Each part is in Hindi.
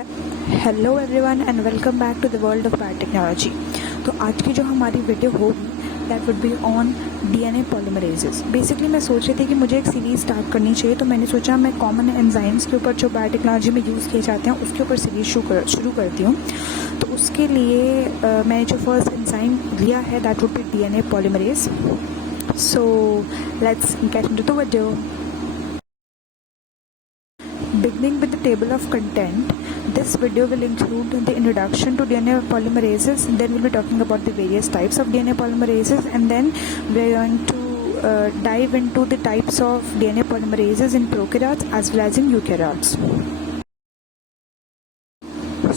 Hello everyone and welcome back to the world of biotechnology. तो आज की जो हमारी वीडियो होगी that would be on DNA polymerases. Basically मैं सोच रही थी कि मुझे एक सीरीज़ स्टार्ट करनी चाहिए, तो मैंने सोचा मैं कॉमन एंजाइम्स के ऊपर जो बायोटेक्नोलॉजी में यूज़ किए जाते हैं उसके ऊपर सीरीज़ शुरू करती हूँ। तो उसके लिए मैंने जो फर्स्ट एंजाइम लिया है that would B DNA polymerase. So let's get into the video. Beginning with the table of content, this video will include the introduction to DNA polymerases, then we'll be talking about the various types of DNA polymerases, and then we're going to dive into the types of DNA polymerases in prokaryotes as well as in eukaryotes.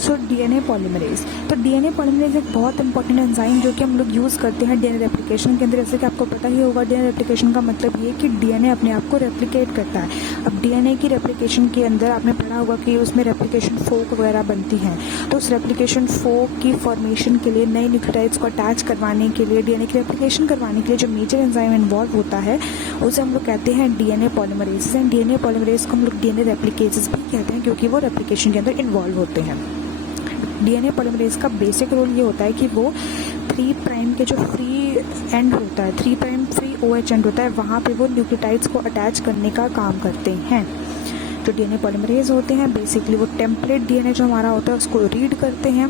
So DNA polymerase. तो डीएनए पॉलीमरेज एक बहुत इंपॉर्टेंट एंजाइम जो कि हम लोग यूज़ करते हैं डीएनए रेप्लिकेशन के अंदर। जैसे कि आपको पता ही होगा डीएनए रेप्लिकेशन का मतलब ये कि डीएनए अपने आप को रेप्लिकेट करता है। अब डीएनए की रेप्लिकेशन के अंदर आपने पढ़ा होगा कि उसमें रेप्लिकेशन फोक वगैरह बनती हैं। तो उस रेप्लिकेशन फोक की फॉर्मेशन के लिए नए न्यूक्लियोटाइड्स को अटैच करवाने के लिए डीएनए की रेप्लिकेशन करवाने के लिए जो मेजर एंजाइम इन्वॉल्व होता है उसे हम लोग कहते हैं DNA polymerase. And DNA polymerase को हम लोग डीएनए रेप्लिकेजेस भी कहते हैं क्योंकि वो रेप्लिकेशन के अंदर इन्वॉल्व होते हैं। डीएनए पॉलीमरेज का बेसिक रोल ये होता है कि वो 3 प्राइम के जो फ्री एंड होता है, 3 प्राइम फ्री OH एंड होता है, वहाँ पे वो न्यूक्लियोटाइड्स को अटैच करने का काम करते हैं। जो डीएनए पॉलीमरेज होते हैं बेसिकली वो टेम्पलेट डीएनए जो हमारा होता है उसको रीड करते हैं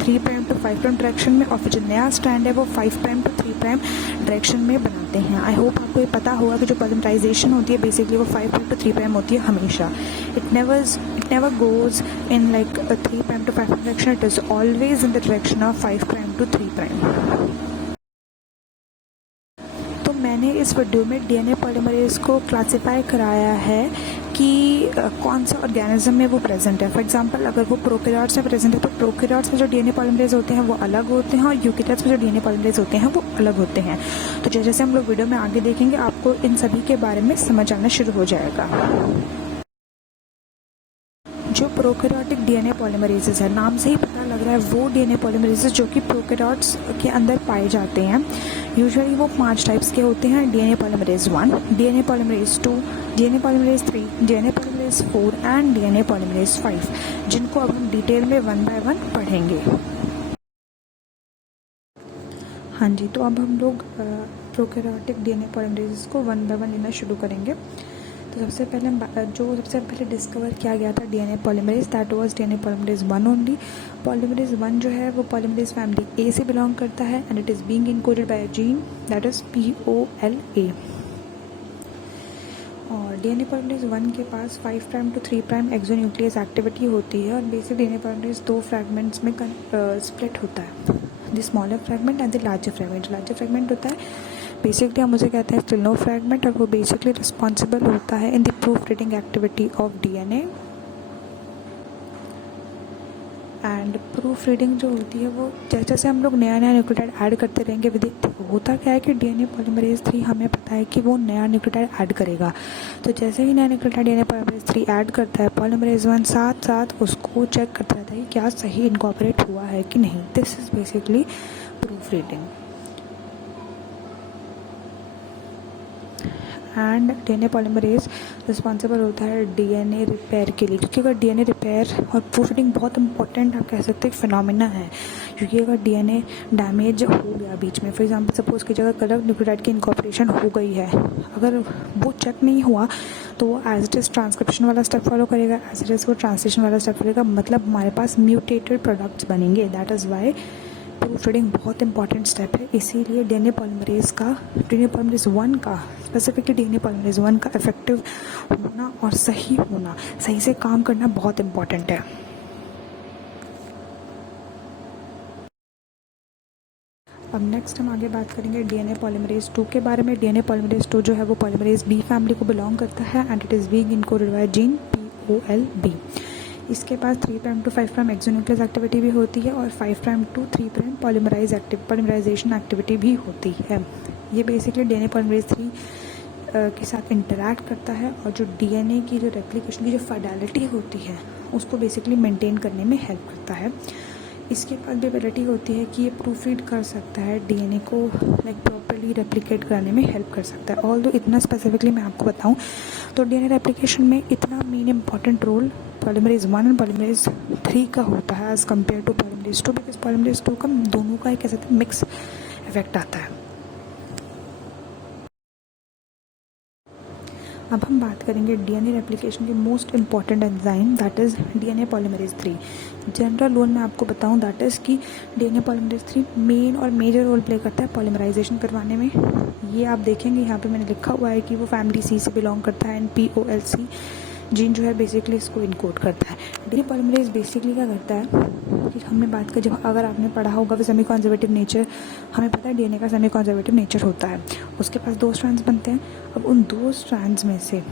3 प्राइम टू 5 प्राइम डायरेक्शन में, और फिर जो नया स्ट्रैंड है वो 5 प्राइम टू 3 प्राइम डायरेक्शन में बनाते हैं। आई होप आपको ये पता होगा कि जो पॉलीमराइजेशन होती है बेसिकली वो 5 प्राइम टू 3 प्राइम होती है हमेशा। It never goes in like 3 prime to 5 prime direction, it is always in the direction of 5 prime to 3 prime. तो मैंने इस वीडियो में डीएनए पॉलीमरेज को क्लासिफाई कराया है कि कौन सा ऑर्गेनिज्म में वो प्रेजेंट है। फॉर एग्जांपल अगर वो प्रोकैरियोट्स में प्रेजेंट है तो प्रोकैरियोट्स में जो डीएनए पॉलीमरेज होते हैं वो अलग होते हैं, और यूकैरियोट्स में जो डीएनए पॉलीमरेज होते हैं वो अलग होते हैं। तो जैसे जैसे हम लोग वीडियो में आगे देखेंगे आपको इन सभी के बारे में समझ आना शुरू हो जाएगा। जो प्रोकैरियोटिक डीएनए पॉलीमरेजेस है, नाम से ही पता लग रहा है वो डीएनए पॉलीमरेजेस जो कि प्रोकैरियोट्स के अंदर पाए जाते हैं। यूजुअली वो 5 टाइप्स के होते हैं: DNA polymerase 1, DNA polymerase 2, DNA polymerase 3, DNA polymerase 4 and DNA polymerase 5, जिनको अब हम डिटेल में 1 बाय 1 पढ़ेंगे। हाँ जी, तो अब हम लोग प्रोकैरियोटिक डीएनए पॉलीमरेजेस को 1 बाय 1 लेना शुरू करेंगे। तो सबसे पहले डिस्कवर किया गया था DNA polymerase, that was DNA polymerase 1 only. Polymerase 1 जो है वो पॉलीमरेज फैमिली A से बिलोंग करता है and it is being encoded by a gene that is POLA। और डीएनए पॉलीमरेज 1 के पास 5 prime to 3 prime exonuclease activity होती है, और बेसिक डीएनए पॉलीमरेज 2 फ्रैगमेंट्स में स्प्लिट होता है, the smaller fragment and the larger fragment. Larger fragment होता है बेसिकली हम उसे कहते हैं स्टिल्नो फ्रैगमेंट, और वो बेसिकली रिस्पॉन्सिबल होता है in the proof reading activity of DNA. And proof reading जो होती है वो जैसे जैसे हम लोग नया न्यूक्लियोटाइड ऐड करते रहेंगे होता क्या है कि डीएनए पॉलीमरेज 3 हमें पता है कि वो नया न्यूक्लियोटाइड ऐड करेगा। तो जैसे ही नया न्यूक्लियोटाइड डीएनए पॉलीमरेज 3 ऐड करता है, पॉलीमरेज 1 साथ साथ उसको चेक करता रहता है कि क्या सही इनकॉर्पोरेट हुआ है कि नहीं। This is basically proof reading. And DNA polymerase responsible होता है डीएनए रिपेयर के लिए, क्योंकि अगर डीएनए रिपेयर और प्रूफ रीडिंग बहुत इंपॉर्टेंट आप कह सकते हैं फिनोमिना है। क्योंकि अगर डीएनए डैमेज हो गया बीच में, फॉर एग्जांपल सपोज की जगह कलर न्यूक्लियोटाइड की इनकॉर्पोरेशन हो गई है, अगर वो चेक नहीं हुआ तो वो एज इट इज़ ट्रांसक्रिप्शन वाला स्टेप फॉलो करेगा, एज इट इज़ वो ट्रांसलेशन वाला स्टेप करेगा, मतलब हमारे पास म्यूटेटेड प्रोडक्ट्स बनेंगे। That is why proof reading बहुत इंपॉर्टेंट स्टेप है। इसीलिए डीएनए पॉलीमरेज 1 का स्पेसिफिकली डीएनए पॉलीमरेज 1 का इफेक्टिव होना और सही होना, सही से काम करना बहुत इंपॉर्टेंट है। अब नेक्स्ट हम आगे बात करेंगे डीएनए पॉलीमरेज 2 के बारे में। डीएनए पॉलीमरेज 2 जो है वो पॉलीमरेज B फैमिली को बिलोंग करता है and it is being encoded by gene POLB। इसके पास 3 prime to 5 prime exonuclease activity भी होती है और 5 prime to 3 prime polymerization activity भी होती है। ये बेसिकली डीएनए पॉलीमरेज 3 के साथ इंटरैक्ट करता है, और जो डीएनए की जो रेप्लिकेशन की जो फाइडेलिटी होती है उसको बेसिकली मेंटेन करने में हेल्प करता है। इसके पास भी एबिलिटी होती है कि ये प्रूफ रीड कर सकता है डीएनए को, लाइक प्रॉपर्ली रेप्लिकेट कराने में हेल्प कर सकता है। ऑल्दो इतना स्पेसिफिकली मैं आपको बताऊं तो डीएनए रेप्लिकेशन में इतना main important role polymerase 1 and polymerase 3 का होता है as compared to polymerase 2, because polymerase 2 का दोनों का एक ऐसा मिक्स इफेक्ट आता है। अब हम बात करेंगे डीएनए रेप्लिकेशन के most important enzyme, that is DNA polymerase 3। General role मैं आपको बताऊं, दैट इज़ कि डीएनए पॉलीमरेज 3 मेन और मेजर रोल प्ले करता है पॉलीमराइजेशन करवाने में। ये आप देखेंगे यहाँ पे मैंने लिखा हुआ है कि वो फैमिली सी से बिलोंग करता है, एंड POLC जीन जो है बेसिकली इसको इनकोड करता है। डीएनए पॉलीमरेज बेसिकली क्या करता है कि हमने बात कर, जब अगर आपने पढ़ा होगा वो सेमी कॉन्जर्वेटिव नेचर, हमें पता है डीएनए का सेमी कॉन्जर्वेटिव नेचर होता है। उसके पास 2 स्ट्रैंड्स बनते हैं। अब उन 2 स्ट्रैंड्स में से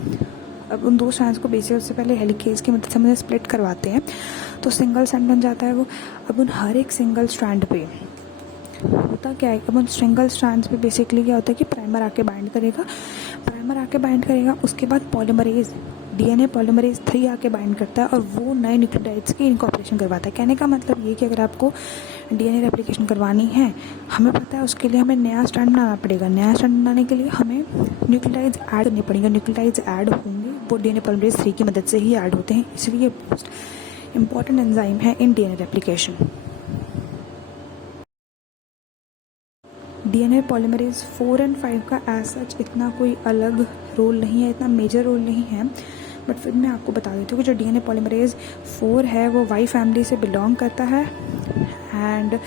उन 2 स्ट्रैंड्स को बेसिकली उससे पहले हेलिकेज की मदद से हमें स्प्लिट करवाते हैं, तो सिंगल स्ट्रैंड बन जाता है वो। अब उन हर एक सिंगल स्ट्रैंड पे होता क्या है, अब उन सिंगल स्ट्रैंड्स पे बेसिकली क्या होता है कि प्राइमर आके बाइंड करेगा, उसके बाद पॉलीमरेज डीएनए पॉलीमरेज 3 आके बाइंड करता है और वो नए न्यूक्लियोटाइड्स की इनकॉर्पोरेशन करवाता है। कहने का मतलब ये कि अगर आपको डीएनए रेप्लिकेशन करवानी है, हमें पता है उसके लिए हमें नया स्ट्रैंड बनाना पड़ेगा। नया स्ट्रैंड बनाने के लिए हमें न्यूक्लियोटाइड्स ऐड करने पड़ेंगे। न्यूक्लियोटाइड्स ऐड होंगे, वो डीएनए पॉलीमरेज 3 की मदद से ही ऐड होते हैं, इसलिए मोस्ट इंपॉर्टेंट एंजाइम है in DNA replication. DNA polymerase 4 and 5 का एज सच इतना कोई अलग रोल नहीं है, इतना मेजर रोल नहीं है, बट फिर मैं आपको बता देती हूँ कि जो डीएनए पॉलीमरेज 4 है वो वाई फैमिली से बिलोंग करता है, एंड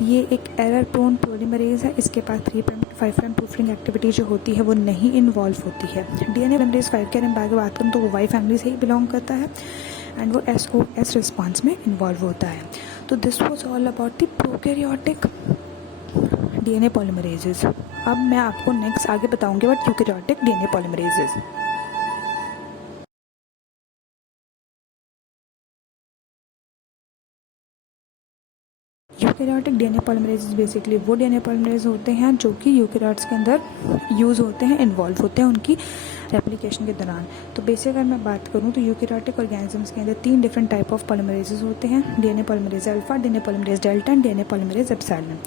ये एक एरर प्रोन पॉलीमरेज है। इसके पास 3' 5' प्रूफिंग एक्टिविटी जो होती है वो नहीं इन्वॉल्व होती है। डीएनए पॉलीमरेज 5 के बारे में बात करूँ तो वो वाई फैमिली से ही बिलोंग करता है, एंड वो SOS रिस्पॉन्स में इन्वॉल्व होता है। तो this was all about the prokaryotic DNA polymerases. अब मैं आपको नेक्स्ट आगे बताऊंगी about eukaryotic DNA polymerases. Eukaryotic DNA polymerases basically वो डीएनए पॉलीमरेज होते हैं जो कि यूकैरियोट्स के अंदर यूज़ होते हैं, इन्वॉल्व होते हैं उनकी रेप्लिकेशन के दौरान। तो बेसिक अगर मैं बात करूं तो यूकैरियोटिक ऑर्गेनिजम्स के अंदर 3 डिफरेंट टाइप ऑफ पॉलीमरेजेस होते हैं, DNA polymerase alpha, DNA polymerase delta and DNA polymerase epsilon.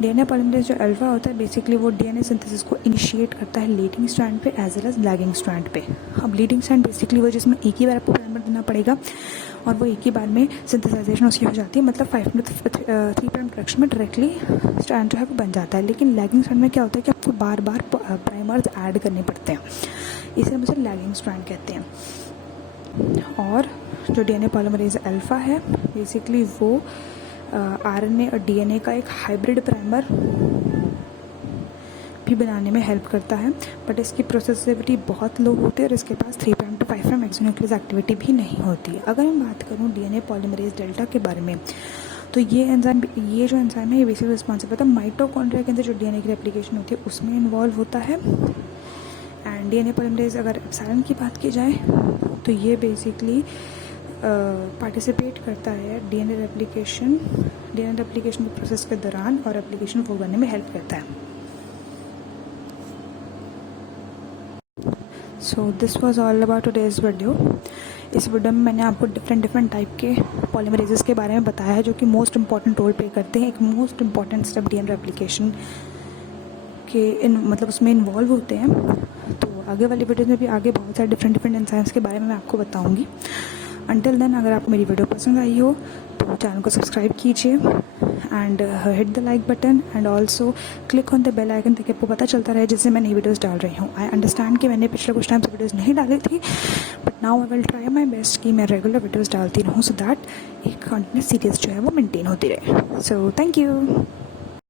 DNA polymerase जो अल्फा होता है बेसिकली वो डीएनए सिंथेसिस को इनिशिएट करता है लीडिंग स्ट्रैंड पे as well as lagging strand पे। अब लीडिंग स्ट्रैंड बेसिकली वो जिसमें एक ही बार आपको प्राइमर देना पड़ेगा और वो एक ही बार में सिंथेसाइजेशन उसकी हो जाती है, मतलब 3' डायरेक्शन में डायरेक्टली स्ट्रैंड जो है वो बन जाता है। लेकिन लैगिंग स्ट्रैंड में क्या होता है कि आपको बार बार प्राइमर्स ऐड करने पड़ते हैं, इसे हम उसे लैगिंग स्ट्रैंड कहते हैं। और जो डीएनए पॉलीमरेज अल्फा है बेसिकली वो आरएनए और डीएनए का एक हाइब्रिड प्राइमर भी बनाने में हेल्प करता है, बट इसकी प्रोसेसिबिलिटी बहुत लो होती है और इसके पास 3' to 5' एक्सोन्यूक्लियस एक्टिविटी भी नहीं होती है। अगर मैं बात करूँ डीएनए पॉलीमरेज डेल्टा के बारे में, तो ये जो एंजाइम है ये बेसिकली रिस्पॉन्सिबल होता है माइटोकॉन्ड्रिया के अंदर जो डीएनए की रेप्लिकेशन होती है उसमें इन्वॉल्व होता है। एंड डीएनए पॉलीमरेज अगर एप्सिलॉन की बात की जाए तो ये बेसिकली पार्टिसिपेट करता है डीएनए रेप्लिकेशन के प्रोसेस के दौरान और रेप्लिकेशन को करने में हेल्प करता है। So this was all about today's video. इस वीडियो में मैंने आपको डिफरेंट टाइप के पॉलीमरेजेस के बारे में बताया है जो कि मोस्ट इंपॉर्टेंट रोल प्ले करते हैं, एक most important step DNA replication के मतलब उसमें इन्वॉल्व होते हैं। तो आगे वाली वीडियो में भी आगे बहुत सारे डिफरेंट एंजाइम्स के बारे में मैं आपको बताऊंगी। अंटिल देन अगर आपको मेरी वीडियो पसंद आई हो तो चैनल को सब्सक्राइब कीजिए and hit the like button and also click on the bell icon ताकि आपको पता चलता रहे जिससे मैं नई वीडियोस डाल रही हूँ। आई अंडरस्टैंड कि मैंने पिछले कुछ टाइम से वीडियोस नहीं डाली थी, but now I will try my best कि मैं रेगुलर वीडियोस डालती रहूँ सो दैट एक कंटिन्यूस सीरीज जो है वो मेंटेन होती रहे। So thank you.